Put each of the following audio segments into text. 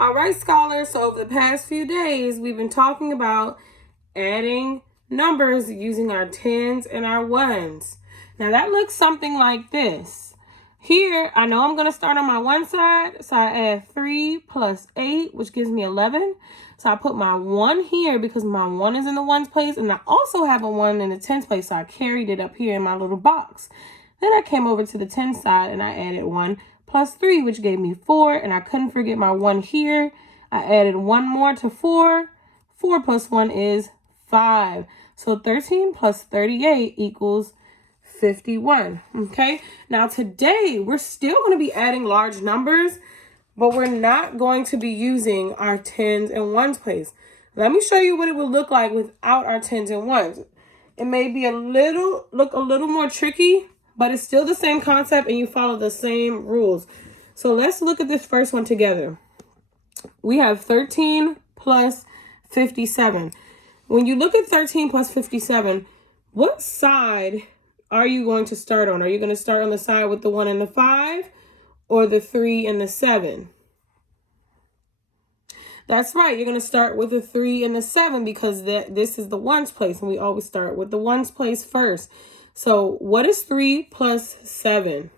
All right, scholars, so over the past few days, we've been talking about adding numbers using our tens and our ones. Now that looks something like this. Here, I know I'm going to start on my one side, so I add 3 plus 8, which gives me 11. So I put my 1 here because my 1 is in the ones place, and I also have a 1 in the tens place, so I carried it up here in my little box. Then I came over to the tens side and I added 1 plus 3, which gave me 4, and I couldn't forget my 1 here. I added 1 more to 4. 4 plus 1 is 5. So 13 plus 38 equals 51. Okay, now today we're still going to be adding large numbers, but we're not going to be using our tens and ones place. Let me show you what it would look like without our tens and ones. It may be look a little more tricky, but it's still the same concept and you follow the same rules. So let's look at this first one together. We have 13 plus 57. When you look at 13 plus 57, what side are you going to start on? Are you going to start on the side with the 1 and the 5 or the 3 and the 7? That's right. You're going to start with the 3 and the 7 because this is the ones place, and we always start with the ones place first. So what is 3 plus 7?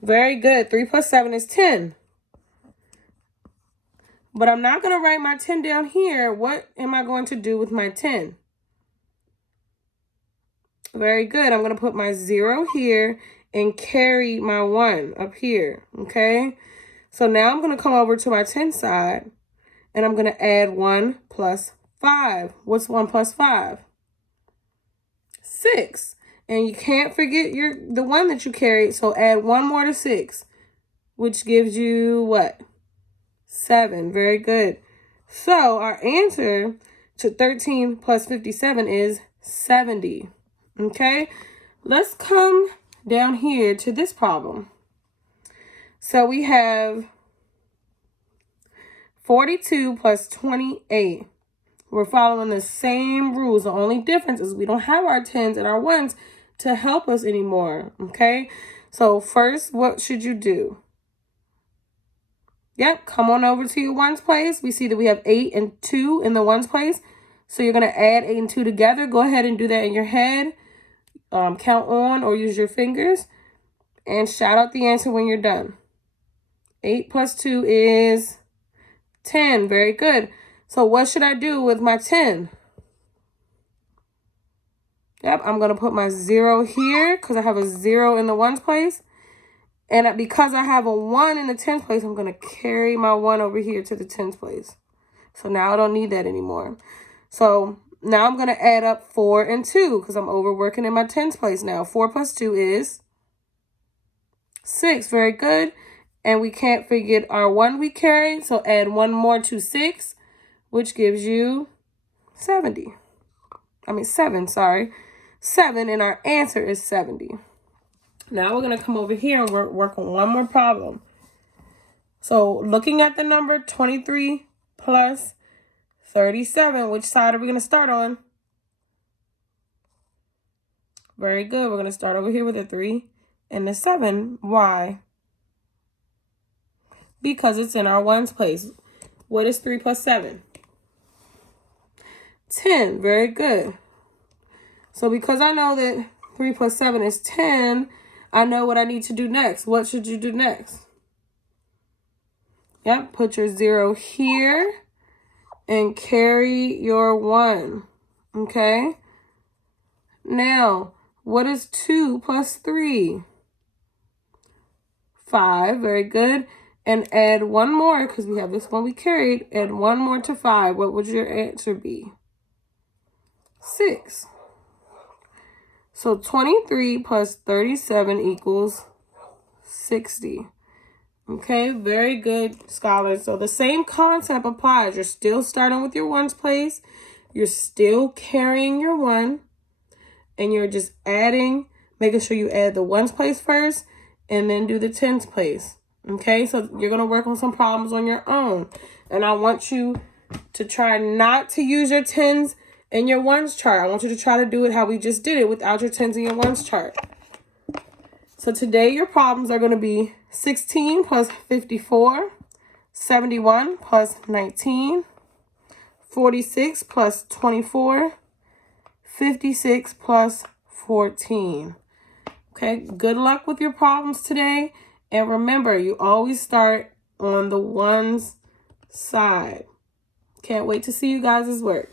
Very good. 3 plus 7 is 10. But I'm not going to write my 10 down here. What am I going to do with my 10? Very good. I'm going to put my 0 here and carry my 1 up here. Okay. So now I'm going to come over to my 10 side and I'm going to add 1 plus 5. What's 1 plus 5? 6. And you can't forget the 1 that you carried. So add 1 more to 6, which gives you what? 7. Very good. So our answer to 13 plus 57 is 70. Okay. Let's come down here to this problem. So we have 42 plus 28. We're following the same rules. The only difference is we don't have our tens and our ones to help us anymore. Okay. So first, what should you do? Yep. Come on over to your ones place. We see that we have 8 and 2 in the ones place. So you're going to add 8 and 2 together. Go ahead and do that in your head. Count on or use your fingers. And shout out the answer when you're done. 8 plus 2 is 10. Very good. So what should I do with my 10? Yep, I'm going to put my 0 here because I have a 0 in the ones place. And because I have a 1 in the tens place, I'm going to carry my 1 over here to the tens place. So now I don't need that anymore. So now I'm going to add up 4 and 2 because I'm overworking in my tens place now. 4 plus 2 is 6. Very good. And we can't forget our 1 we carried. So add 1 more to 6, which gives you 7, sorry. 7, and our answer is 70. Now we're going to come over here and work on one more problem. So looking at the number 23 plus 37, which side are we going to start on? Very good. We're going to start over here with a 3 and the 7. Why? Because it's in our ones place. What is 3 plus 7? 10. Very good. So because I know that 3 plus 7 is 10, I know what I need to do next. What should you do next? Yep, put your 0 here and carry your 1. Okay? Now, what is 2 plus 3? 5. Very good. And add 1 more because we have this one we carried. Add 1 more to 5. What would your answer be? 6. So 23 plus 37 equals 60. Okay, very good, scholars. So the same concept applies. You're still starting with your ones place. You're still carrying your 1. And you're just adding, making sure you add the ones place first and then do the tens place. Okay, so you're going to work on some problems on your own. And I want you to try not to use your tens and your ones chart. I want you to try to do it how we just did it without your tens and your ones chart. So today your problems are going to be 16 plus 54, 71 plus 19, 46 plus 24, 56 plus 14. Okay, good luck with your problems today. And remember, you always start on the ones side. Can't wait to see you guys' work.